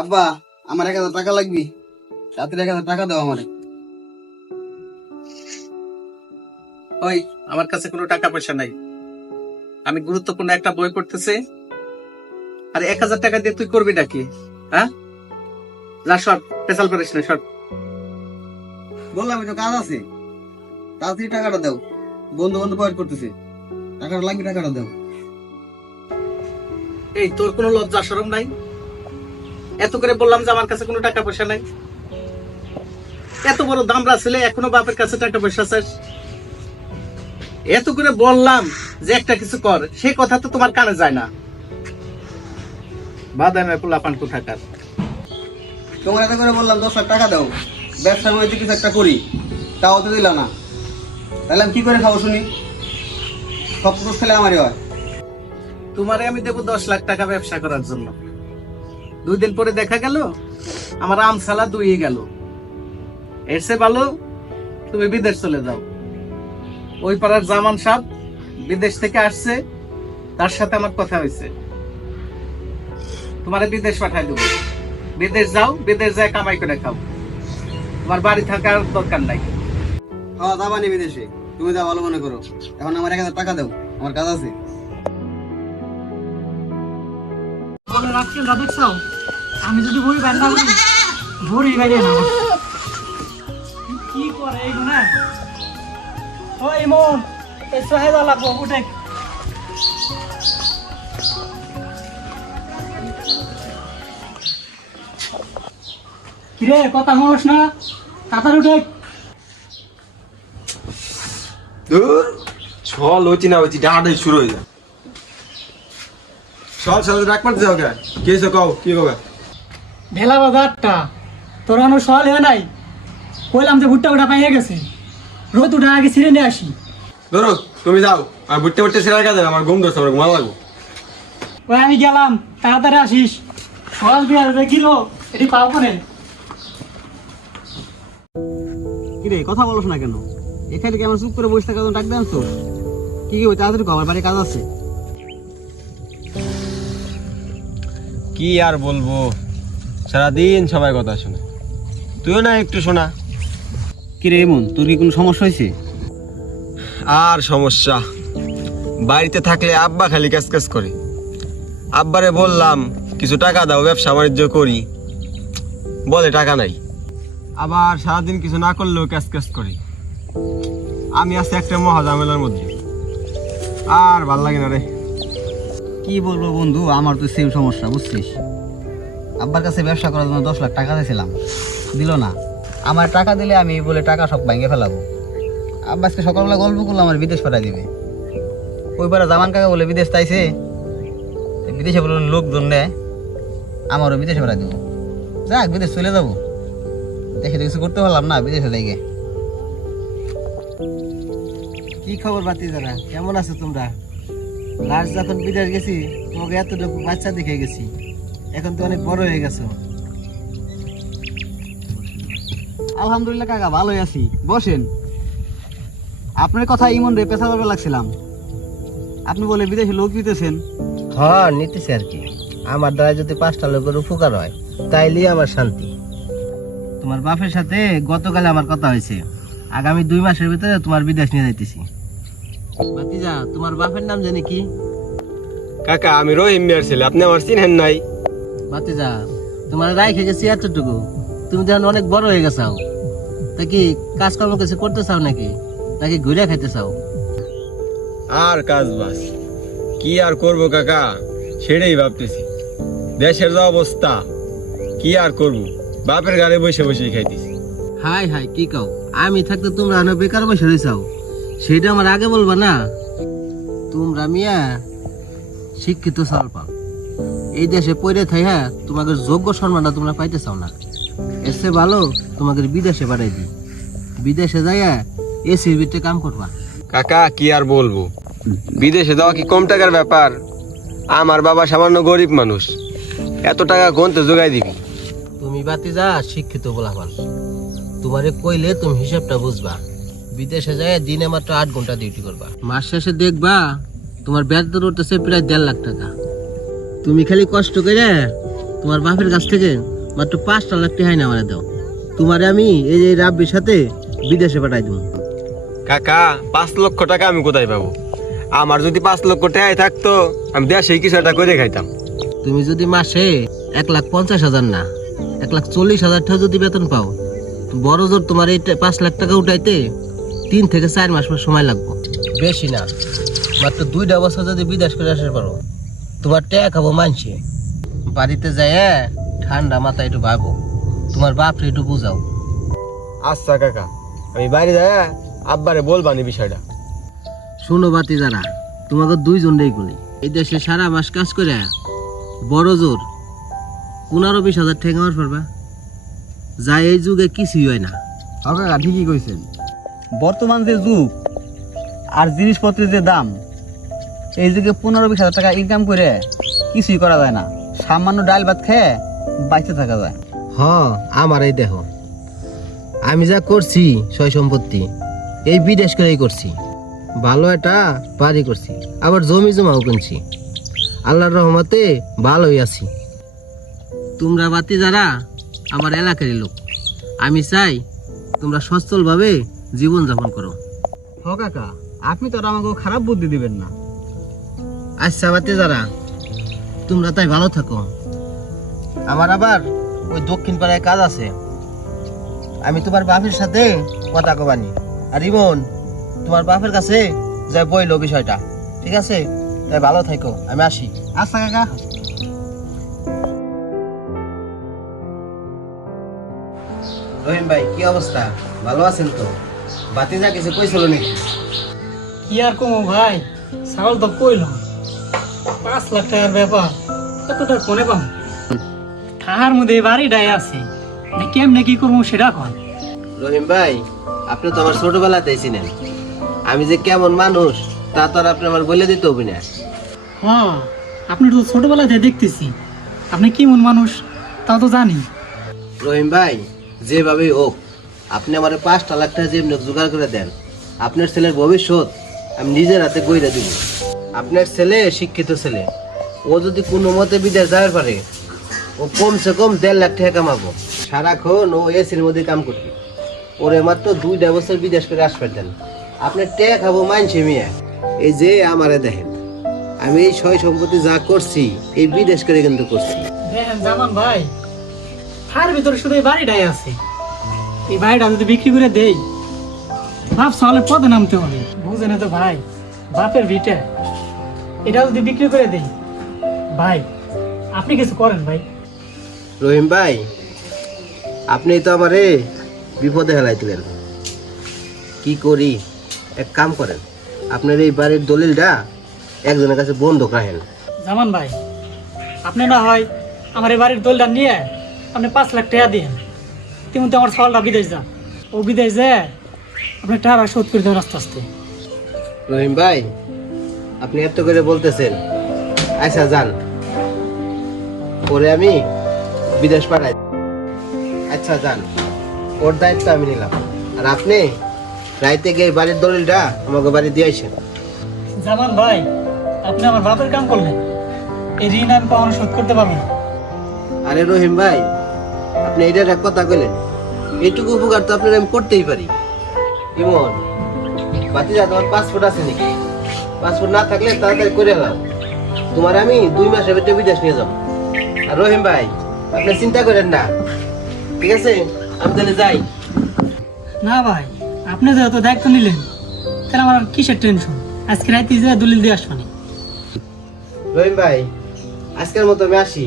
আব্বা, আমার 1,000 টাকা লাগবে। রাতের 1,000 টাকা দাও আমারে। ওই, আমার কাছে কোনো টাকা পয়সা নাই। আমি গুরুত্বপূর্ণ একটা বই পড়তেছি। আর 1,000 টাকা দিয়ে তুই করবি নাকি? হ্যাঁ, যা সর, পেশাল করিস না, সর। বললাম একটু কাজ আছে, তাড়াতাড়ি টাকাটা দাও। বন্ধু বন্ধু পয়েন্ট করতেছে, টাকাটা লাগবে, টাকাটা দাও। এই, তোর কোনো লজ্জা শরম নাই? এত করে বললাম যে আমার কাছে কোনো টাকা পয়সা নাই। এত বড় দামড়া ছেলে, এখনো বাপের কাছে টাকা পয়সা চাস? এত করে বললাম যে একটা কিছু কর, সেই কথা তো তোমার কানে যায় না। বাদামে পোলাপান কোথাকার। তোমার এত করে বললাম 10 লাখ টাকা দাও, ব্যবসার মধ্যে কিছু একটা করি, তাও তো দিলা না। তাহলে আমি কি করে খাবো শুনি? সব পুরুষ খেলে আমারই হয়। তোমারে আমি দেবো 10 লাখ টাকা ব্যবসা করার জন্য। 2 দিন পরে দেখা গেল আমার আমসালা দুইয়ে গেল। এর চেয়ে ভালো তুমি বিদেশ চলে যাও। ওই পাড়ার জামান সাহেব বিদেশ থেকে আসছে, তার সাথে আমার কথা হয়েছে, তোমারে বিদেশ পাঠাই দেবো। বিদেশ যাও, বিদেশ যায় কামাই করে খাও, তোমার বাড়ি থাকার দরকার নাই। হ্যাঁ, যাবানি বিদেশে, তুমি যা ভালো মনে করো। এখন আমার 1,000 টাকা দাও, আমার কাজ আছে। আমি যদি বই বান্ধা করি ভরি বাইরে না কি করে এইগুলো না। ও ইমন, এই সহায়তা লাগবো উঠে। কিরে কথা হস না, তাড়াতাড়ি উঠে। দূর ছল হইতি না হইতি ডাঁটাই শুরু হয়ে যায়। সব সাথে ডাক মারতে যাও কে? কে এসে কও কি কবে? ভেলা বাজারটা তোর আনো সল হয়ে নাই। কইলাম যে ভুট্টা ভুট্টা পাইয়ে গেছে, রোদ উঠা আগে ছিঁড়ে নিয়ে আসি। ধরো তুমি যাও, আর বুট্টে বুট্টে সেরা কাজে আমার ঘুম ধরছে, আমার ঘুমানো লাগবো। ওই আমি গেলাম, তাড়াতাড়ি আসিস। সল দিয়ে কিলো এটি পাও করে। কিরে কথা বলছ না কেন? এখানে কি আমার চুপ করে বসে থাকা ডাক দেন তো? কি কি তাড়াতাড়ি কর, আমার বাড়ি কাজ আছে। কি আর বলবো, সারাদিন সবাই কথা শোনে, তুইও না একটু শোনা। কিরে এমন, তোর কি কোনো সমস্যা হয়েছে? আর সমস্যা, বাড়িতে থাকলে আব্বা খালি ক্যাস ক্যাস করে। আব্বারে বললাম কিছু টাকা দাও, ব্যবসা বাণিজ্য করি, বলে টাকা নাই। আবার সারাদিন কিছু না করলেও ক্যাস ক্যাস করি। আমি আছি একটা মহা ঝামেলার মধ্যে, আর ভাল লাগে না রে। কি বলবো বন্ধু, আমার তো সেম সমস্যা, বুঝছিস? আব্বার কাছে ব্যবসা করার জন্য 10 লাখ টাকা দিয়েছিলাম, দিল না। আমার টাকা দিলে আমি বলে টাকা সব ভেঙে ফেলাবো। আব্বা আজকে সকালবেলা গল্প করলো আমার বিদেশ পাঠাই দিবে। ওই পাড়া জামান কাকা বলে বিদেশ তাইছে, বিদেশে বলে লোকজন নেয়, আমারও বিদেশে পাঠাই দেবো। যাক, বিদেশ চলে যাবো, দেখে তো কিছু করতে পারলাম না, বিদেশে যাই। কি খবর বাতি যারা, কেমন আছো তোমরা? লাস্ট যখন বিদেশ গেছি তোমাকে এতটুকু বাচ্চা দেখে গেছি, এখন তো অনেক বড় হয়ে গেছো। আলহামদুলিল্লাহ কাকা, ভালোই আছি, বসেন। আপনার কথা ইমন রে পেশা করবে লাগছিলাম, আপনি বলে বিদেশে লোক দিতেছেন। হ্যাঁ, নিতেছি আর কি। আমার দ্বারা যদি 5টা লোকের উপকার হয় তাইলেই আমার শান্তি। তোমার বাপের সাথে গতকালে আমার কথা হয়েছে, আগামী 2 মাসের ভিতরে তোমার বিদেশ নিয়ে যাইতেছি। বাতিজা, তোমার বাপের নাম জানি কি? কাকা, আমি রহিম মিয়ার ছেলে, আপনি আমার চিনেন নাই? বাতিজা, তোমার রাইখে গেছি এতটুকু, তুমি যখন অনেক বড় হয়ে গেছাও, তা কি কাজকর্ম কিছু করতে চাও নাকি, নাকি ঘুরে খাইতে চাও? আর কাজ বাস কি আর করবো কাকা, সেটাই ভাবতেছি। দেশের যা অবস্থা, কি আর করব, বাপের গাড়ি বসে বসে খাইতেছি। হাই হাই, কি কাও? আমি থাকতে তোমরা বেকার বসে রয়েছাও, সেটা আমার আগে বলবা না? তোমরা মিয়া শিক্ষিত সল্পা, এই দেশে পড়ে থাই, হ্যাঁ তোমাকে যোগ্য সম্মানটা তোমরা পাইতে চাও না। এসে ভালো তোমাকে বিদেশে পাঠাই দিই, বিদেশে যাইয়া এসির ভিতরে কাম করবা। কাকা কি আর বলবো, বিদেশে যাওয়া কি কম টাকার ব্যাপার? আমার বাবা সামান্য গরিব মানুষ, এত টাকা গন্তে জোগাই দিবি? তুমি বাতিজা শিক্ষিত বলা পার, তোমারে কইলে তুমি হিসাবটা বুঝবা। বিদেশে যায় দিনে মাত্র 8 ঘন্টা ডিউটি করবা, মাস শেষে দেখবা তোমার বেতন উঠতেছে প্রায় 1.5 লাখ টাকা। তুমি খালি কষ্ট করে তোমার বাপের কাছ থেকে মাত্র 5 লাখ টাকা না আমারে দাও, তোমারে আমি এই যে রাব্বির সাথে বিদেশে পাঠাই দেবো। কাকা 5 লক্ষ টাকা আমি কোথায় পাবো? আমার যদি 5 লক্ষ টাকাই থাকতো আমি দেশে কিছু একটা করে খাইতাম। তুমি যদি মাসে 1,50,000 না 1,40,000 টাকা যদি বেতন পাও, বড় জোর তোমার এই 5 লাখ টাকা উঠাইতে 3 থেকে 4 মাস সময় লাগবে, বেশি না। মাত্র 2টা বছর যদি বিদেশ করে আসতে পারো, তোমার টাকা খাবো মানছে। বাড়িতে যায় ঠান্ডা মাথায় একটু ভাবো, তোমার বাপরে একটু বুঝাও। আচ্ছা কাকা, আমি বাইরে যাই আব্বারে বলবানি বিষয়টা। শোনো বাতি যারা, তোমাকে 2 জনেই গুলি এই দেশে সারা মাস কাজ করে বড় জোর 15-20 হাজার টাকা আমার পারবা, যা এই যুগে কিছুই হয় না। হ্যাঁ কাকা ঠিকই কইছেন, বর্তমান যে যুগ আর জিনিসপত্রের যে দাম, এই যুগে 15-20 হাজার টাকা ইনকাম করে কিছুই করা যায় না। সামান্য ডাল ভাত খেয়ে বাইচে থাকা যায়। আমার এই দেহ, আমি যা করছি সয় সম্পত্তি এই বিদেশ করেই করছি, ভালো একটা বাড়ি করছি, আবার জমি জমাও কিনছি, আল্লাহর রহমতে ভালোই আছি। তোমরা বাতি যারা আমার এলাকারই লোক, আমি চাই তোমরা সচ্ছলভাবে জীবনযাপন করো। হ কাকা, আপনি তো আর আমাকে খারাপ বুদ্ধি দিবেন না। আচ্ছা বাতি যারা, তোমরা তাই ভালো থাকো। আমার আবার ওই দক্ষিণ পাড়ায় কাজ আছে, আমি তোমার বাপের সাথে কথা কবানি। আর ইমন, তোমার বাপের কাছে যা বইলো বিষয়টা, ঠিক আছে? তাই ভালো থাকো, আমি আসি। আচ্ছা কাকা। রহিম ভাই, কি অবস্থা? ভালো আছেন তো? বাতি যা কিছু কইছিল নাকি? কি আর কমো ভাই, ছাগল তো কইলাম 5 লাখ টাকার ব্যাপার, এতটা কোনে পাম? তাহার মধ্যে বাড়িটাই আছে, কেমনে কি করবো সেটা কন। রহিম ভাই, আপনি তো আমার ছোটবেলাতেই চিনেন, আমি যে কেমন মানুষ তা তো আর আপনি আমার বলে দিতে হবে না। হ্যাঁ, আপনি তো ছোটবেলাতে দেখতেছি, আপনি কেমন মানুষ তা তো জানি। রহিম ভাই, যেভাবেই হোক আপনি আমার 5 লাখ টাকা যেমনি জোগাড় করে দেন, আপনার ছেলের ভবিষ্যৎ আমি নিজের হাতে গইরা দিব। আপনার ছেলে শিক্ষিত ছেলে, ও যদি কোনো মতে বিদেশ যাওয়ার পারে, ও কমসে কম 1.5 লাখ টাকা কামাবো। সারাক্ষণ ও এসির মধ্যে কাম করবে, ওরে মাত্র 2টা বছর বিদেশ করে আসবে দেন, আপনার টাকা খাবো মানছে মিয়া। এই যে আমারে দেখেন, আমি এই সয় সম্পত্তি যা করছি এই বিদেশ করে কিন্তু করছি। দেখেন জামান ভাই, তার ভিতরে শুধু এই বাড়িটাই আছে, এই বাড়িটা যদি বিক্রি করে দেই, বাপ সকালে পদে নামতে হবে, বুঝে না তো ভাই, বাপের ভিটে এটা যদি বিক্রি করে দেই, ভাই আপনি কিছু করেন ভাই। রহিম ভাই, আপনি তো আমারে বিপদে হেলাই দিলেন, কি করি? এক কাম করেন, আপনার এই বাড়ির দলিলটা একজনের কাছে বন্ধক রাখেন। জামান ভাই, আপনি না হয় আমার এই বাড়ির দলটা নিয়ে আপনি 5 লাখ টাকা দিন, তেমন তো আমার ছাগলটা বিদেশ যা, ও বিদেশ যায় আপনি টাকা শোধ করে দেবেন আস্তে আস্তে। রহিম ভাই, আপনি এত করে বলতেছেন, আচ্ছা যান, পরে আমি বিদেশ পাঠাই। আচ্ছা যান, ওর দায়িত্ব আমি নিলাম, আর আপনি রাইতে গিয়ে বাড়ির দলিলটা আমাকে বাড়ি দিয়ে আসেন। জামান ভাই, আপনি আমার বাপের কাম করলেন, এই ঋণ আমি কখনো শোধ করতে পারবো না। আরে রহিম ভাই, আপনি এটার এক কথা কইলেন, এইটুকু উপকার তো আপনার আমি করতেই পারি। ইমন, বাতিজা তোমার পাসপোর্ট আছে নাকি? পাসপোর্ট না থাকলে তাড়াতাড়ি করে নাও, তোমার আমি 2 মাসের ভিতরে বিদেশ নিয়ে যাবো। আর রহিম ভাই, আপনি চিন্তা করেন না, ঠিক আছে? আমি তাহলে যাই। না ভাই, আপনি যেহেতু দায়িত্ব নিলেন, তাহলে আমার আর কিসের টেনশন, আজকে রাতে যে দলিল দিয়ে আসবানি। রহিম ভাই, আজকের মতো আমি আসি।